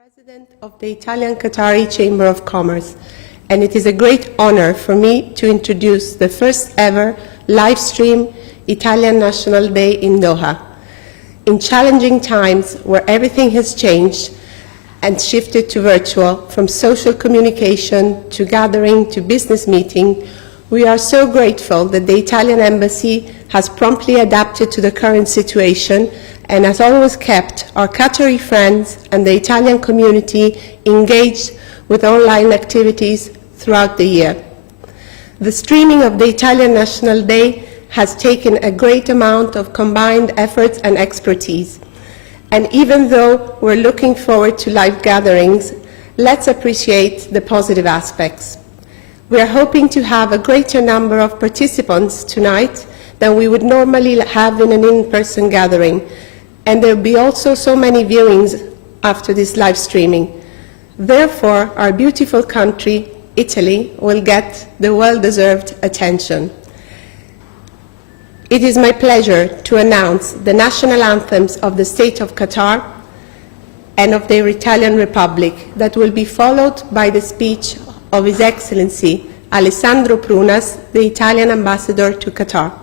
President of the Italian Qatari Chamber of Commerce, and it is a great honor for me to introduce the first ever live stream Italian National Day in Doha. In challenging times where everything has changed and shifted to virtual, from social communication to gathering to business meeting, we are so grateful that the Italian Embassy has promptly adapted to the current situation and has always kept our Qatari friends and the Italian community engaged with online activities throughout the year. The streaming of the Italian National Day has taken a great amount of combined efforts and expertise. And even though we're looking forward to live gatherings, let's appreciate the positive aspects. We are hoping to have a greater number of participants tonight than we would normally have in an in-person gathering, and there will be also so many viewings after this live streaming. Therefore, our beautiful country, Italy, will get the well-deserved attention. It is my pleasure to announce the national anthems of the State of Qatar and of the Italian Republic that will be followed by the speech of His Excellency Alessandro Prunas, the Italian Ambassador to Qatar.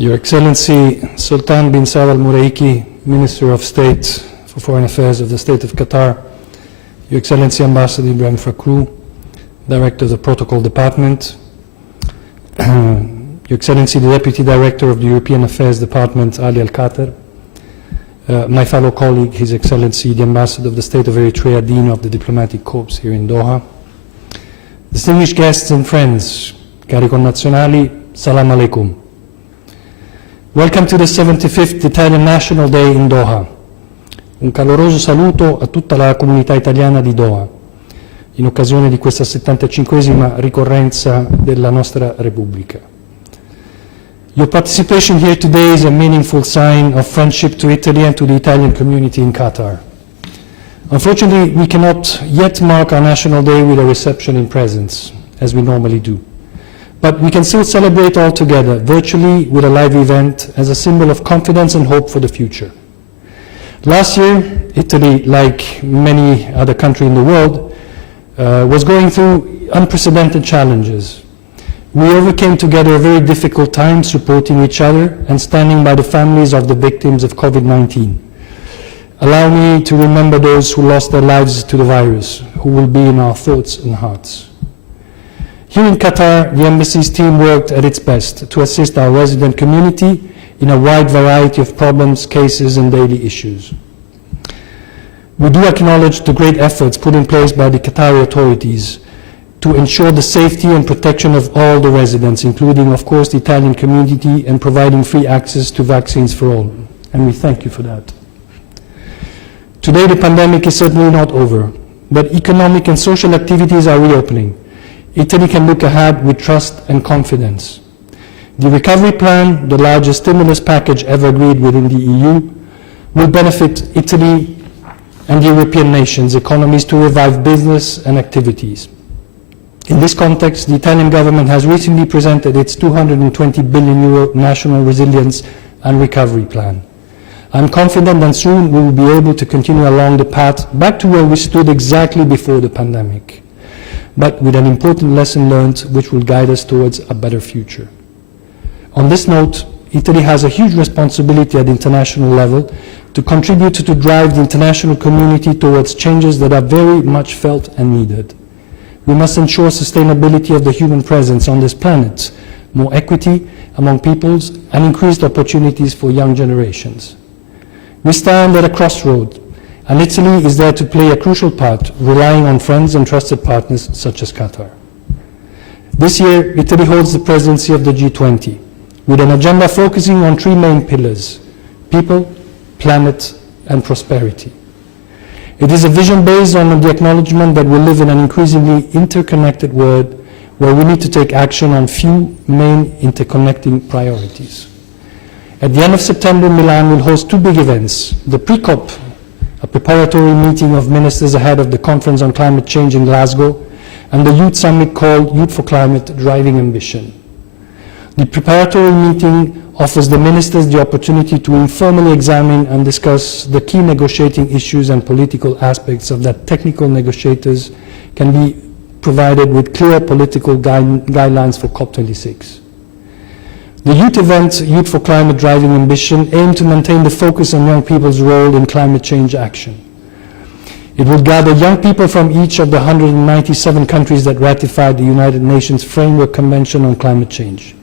Your Excellency Sultan bin Saad Al Muraiki, Minister of State for Foreign Affairs of the State of Qatar, Your Excellency Ambassador Ibrahim Fakrou, Director of the Protocol Department, Your Excellency the Deputy Director of the European Affairs Department, Ali Al-Khater, my fellow colleague, His Excellency the Ambassador of the State of Eritrea, Dean of the Diplomatic Corps here in Doha, distinguished guests and friends, cari connazionali, salam alaikum. Welcome to the 75th Italian National Day in Doha. Un caloroso saluto a tutta la comunità italiana di Doha, in occasione di questa 75esima ricorrenza della nostra Repubblica. Your participation here today is a meaningful sign of friendship to Italy and to the Italian community in Qatar. Unfortunately, we cannot yet mark our National Day with a reception in presence, as we normally do. But we can still celebrate all together, virtually with a live event, as a symbol of confidence and hope for the future. Last year, Italy, like many other countries in the world, was going through unprecedented challenges. We overcame together a very difficult time, supporting each other and standing by the families of the victims of COVID-19. Allow me to remember those who lost their lives to the virus, who will be in our thoughts and hearts. Here in Qatar, the embassy's team worked at its best to assist our resident community in a wide variety of problems, cases, and daily issues. We do acknowledge the great efforts put in place by the Qatari authorities to ensure the safety and protection of all the residents, including, of course, the Italian community, and providing free access to vaccines for all. And we thank you for that. Today, the pandemic is certainly not over, but economic and social activities are reopening. Italy can look ahead with trust and confidence. The recovery plan, the largest stimulus package ever agreed within the EU, will benefit Italy and the European nations' economies to revive business and activities. In this context, the Italian government has recently presented its €220 billion National Resilience and Recovery Plan. I'm confident that soon we will be able to continue along the path back to where we stood exactly before the pandemic, but with an important lesson learned which will guide us towards a better future. On this note, Italy has a huge responsibility at the international level to contribute to drive the international community towards changes that are very much felt and needed. We must ensure sustainability of the human presence on this planet, more equity among peoples, and increased opportunities for young generations. We stand at a crossroad, and Italy is there to play a crucial part, relying on friends and trusted partners such as Qatar. This year, Italy holds the presidency of the G20, with an agenda focusing on three main pillars: people, planet, and prosperity. It is a vision based on the acknowledgement that we live in an increasingly interconnected world where we need to take action on few main interconnecting priorities. At the end of September, Milan will host two big events: the pre-COP, a preparatory meeting of ministers ahead of the conference on climate change in Glasgow, and the youth summit called Youth for Climate Driving Ambition. The preparatory meeting offers the ministers the opportunity to informally examine and discuss the key negotiating issues and political aspects of that. Technical negotiators can be provided with clear political guidelines for COP26. The youth event, Youth for Climate Driving Ambition, aimed to maintain the focus on young people's role in climate change action. It will gather young people from each of the 197 countries that ratified the United Nations Framework Convention on Climate Change.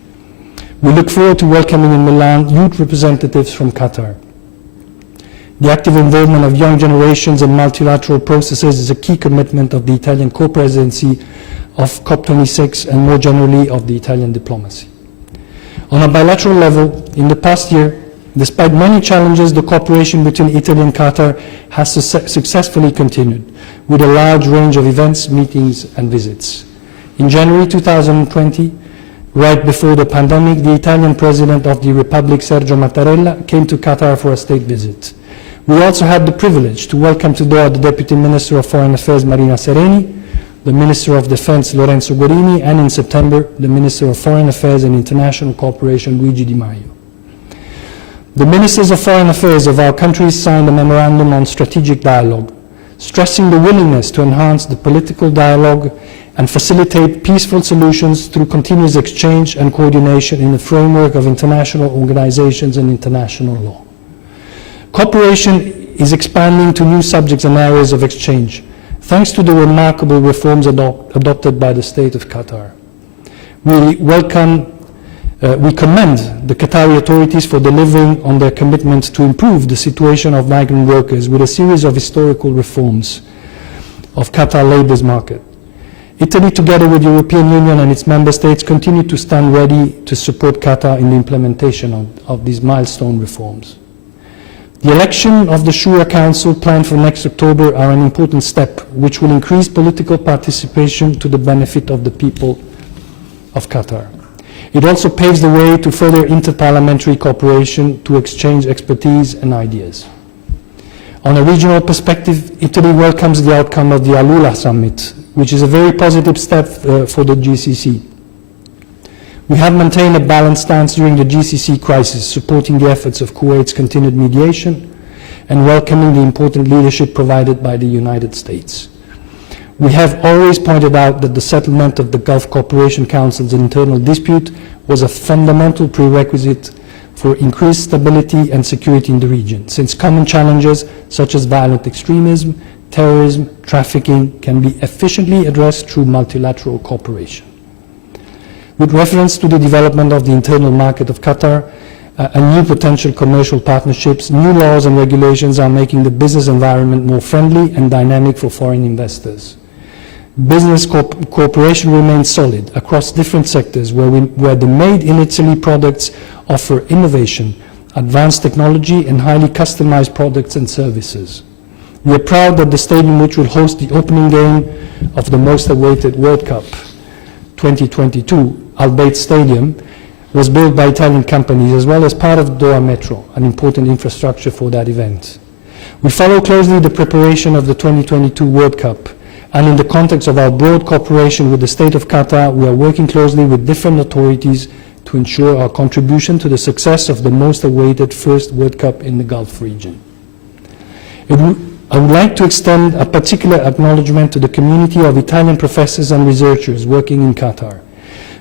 We look forward to welcoming in Milan youth representatives from Qatar. The active involvement of young generations in multilateral processes is a key commitment of the Italian co-presidency of COP26 and more generally of the Italian diplomacy. On a bilateral level, in the past year, despite many challenges, the cooperation between Italy and Qatar has successfully continued, with a large range of events, meetings, and visits. In January 2020, right before the pandemic, the Italian President of the Republic, Sergio Mattarella, came to Qatar for a state visit. We also had the privilege to welcome to Doha the Deputy Minister of Foreign Affairs, Marina Sereni, the Minister of Defense, Lorenzo Guerini, and in September, the Minister of Foreign Affairs and International Cooperation, Luigi Di Maio. The Ministers of Foreign Affairs of our countries signed a memorandum on strategic dialogue, stressing the willingness to enhance the political dialogue and facilitate peaceful solutions through continuous exchange and coordination in the framework of international organizations and international law. Cooperation is expanding to new subjects and areas of exchange, thanks to the remarkable reforms adopted by the State of Qatar. We commend the Qatari authorities for delivering on their commitment to improve the situation of migrant workers with a series of historical reforms of Qatar labour market. Italy, together with the European Union and its member states, continue to stand ready to support Qatar in the implementation of these milestone reforms. The election of the Shura Council planned for next October are an important step which will increase political participation to the benefit of the people of Qatar. It also paves the way to further interparliamentary cooperation to exchange expertise and ideas. On a regional perspective, Italy welcomes the outcome of the Alula summit, which is a very positive step for the GCC. We have maintained a balanced stance during the GCC crisis, supporting the efforts of Kuwait's continued mediation and welcoming the important leadership provided by the United States. We have always pointed out that the settlement of the Gulf Cooperation Council's internal dispute was a fundamental prerequisite for increased stability and security in the region, since common challenges such as violent extremism, terrorism, trafficking can be efficiently addressed through multilateral cooperation. With reference to the development of the internal market of Qatar and new potential commercial partnerships, new laws and regulations are making the business environment more friendly and dynamic for foreign investors. Business cooperation remains solid across different sectors where the made-in-Italy products offer innovation, advanced technology and highly customized products and services. We are proud that the stadium which will host the opening game of the most awaited World Cup 2022, Al Bayt Stadium, was built by Italian companies as well as part of Doha Metro, an important infrastructure for that event. We follow closely the preparation of the 2022 World Cup, and in the context of our broad cooperation with the State of Qatar, we are working closely with different authorities to ensure our contribution to the success of the most awaited first World Cup in the Gulf region. I would like to extend a particular acknowledgement to the community of Italian professors and researchers working in Qatar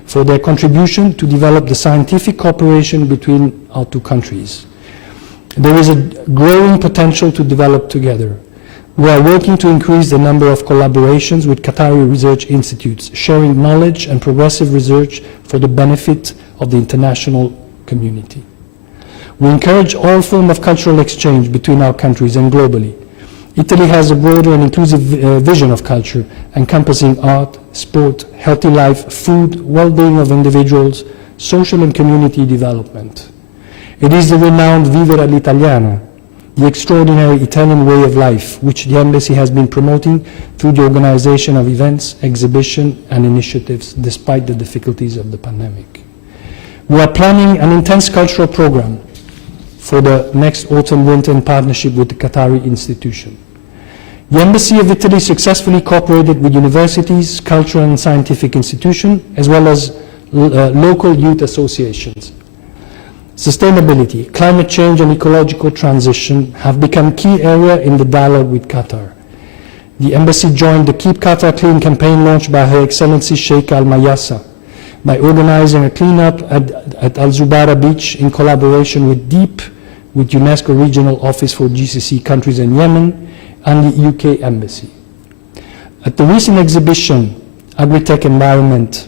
for their contribution to develop the scientific cooperation between our two countries. There is a growing potential to develop together. We are working to increase the number of collaborations with Qatari research institutes, sharing knowledge and progressive research for the benefit of the international community. We encourage all forms of cultural exchange between our countries and globally. Italy has a broader and inclusive vision of culture, encompassing art, sport, healthy life, food, well-being of individuals, social and community development. It is the renowned Vivere all'Italiana, the extraordinary Italian way of life, which the Embassy has been promoting through the organization of events, exhibitions, and initiatives, despite the difficulties of the pandemic. We are planning an intense cultural program for the next autumn-winter in partnership with the Qatari institution. The Embassy of Italy successfully cooperated with universities, cultural and scientific institutions, as well as local youth associations. Sustainability, climate change and ecological transition have become key areas in the dialogue with Qatar. The Embassy joined the Keep Qatar Clean campaign launched by Her Excellency Sheikh Al Mayassa by organizing a cleanup at Al Zubara Beach in collaboration with DEEP, with UNESCO Regional Office for GCC countries in Yemen, and the UK Embassy. At the recent exhibition, Agritech Environment,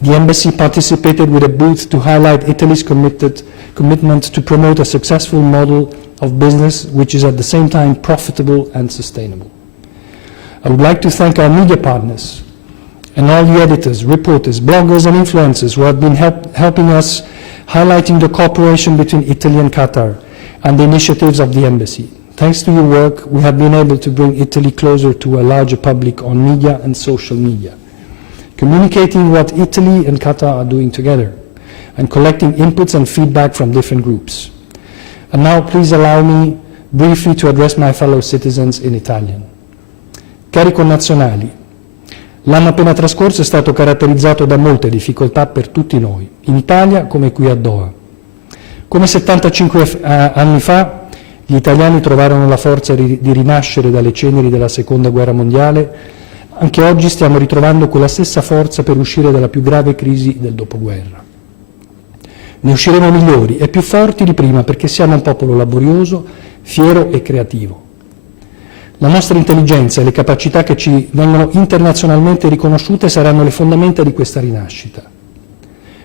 the Embassy participated with a booth to highlight Italy's commitment to promote a successful model of business which is at the same time profitable and sustainable. I would like to thank our media partners and all the editors, reporters, bloggers and influencers who have been helping us highlighting the cooperation between Italy and Qatar and the initiatives of the Embassy. Thanks to your work, we have been able to bring Italy closer to a larger public on media and social media, communicating what Italy and Qatar are doing together, and collecting inputs and feedback from different groups. And now please allow me briefly to address my fellow citizens in Italian. Cari connazionali, l'anno appena trascorso è stato caratterizzato da molte difficoltà per tutti noi, in Italia come qui a Doha. Come 75 anni fa, gli italiani trovarono la forza di rinascere dalle ceneri della Seconda Guerra Mondiale. Anche oggi stiamo ritrovando quella stessa forza per uscire dalla più grave crisi del dopoguerra. Ne usciremo migliori e più forti di prima perché siamo un popolo laborioso, fiero e creativo. La nostra intelligenza e le capacità che ci vengono internazionalmente riconosciute saranno le fondamenta di questa rinascita.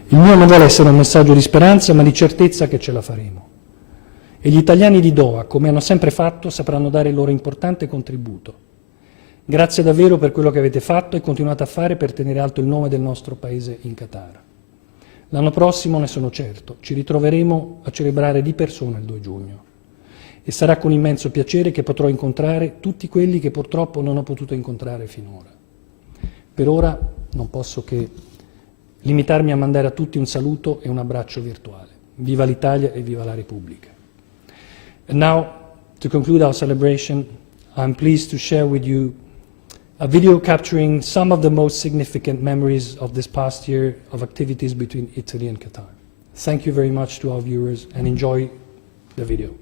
Il mio non vuole essere un messaggio di speranza, ma di certezza che ce la faremo. E gli italiani di Doha, come hanno sempre fatto, sapranno dare il loro importante contributo. Grazie davvero per quello che avete fatto e continuate a fare per tenere alto il nome del nostro Paese in Qatar. L'anno prossimo, ne sono certo, ci ritroveremo a celebrare di persona il 2 giugno. e sarà con immenso piacere che potrò incontrare tutti quelli che purtroppo non ho potuto incontrare finora. Per ora non posso che limitarmi a mandare a tutti un saluto e un abbraccio virtuale. Viva l'Italia e viva la Repubblica. And now, to conclude our celebration, I'm pleased to share with you a video capturing some of the most significant memories of this past year of activities between Italy and Qatar. Thank you very much to our viewers and enjoy the video.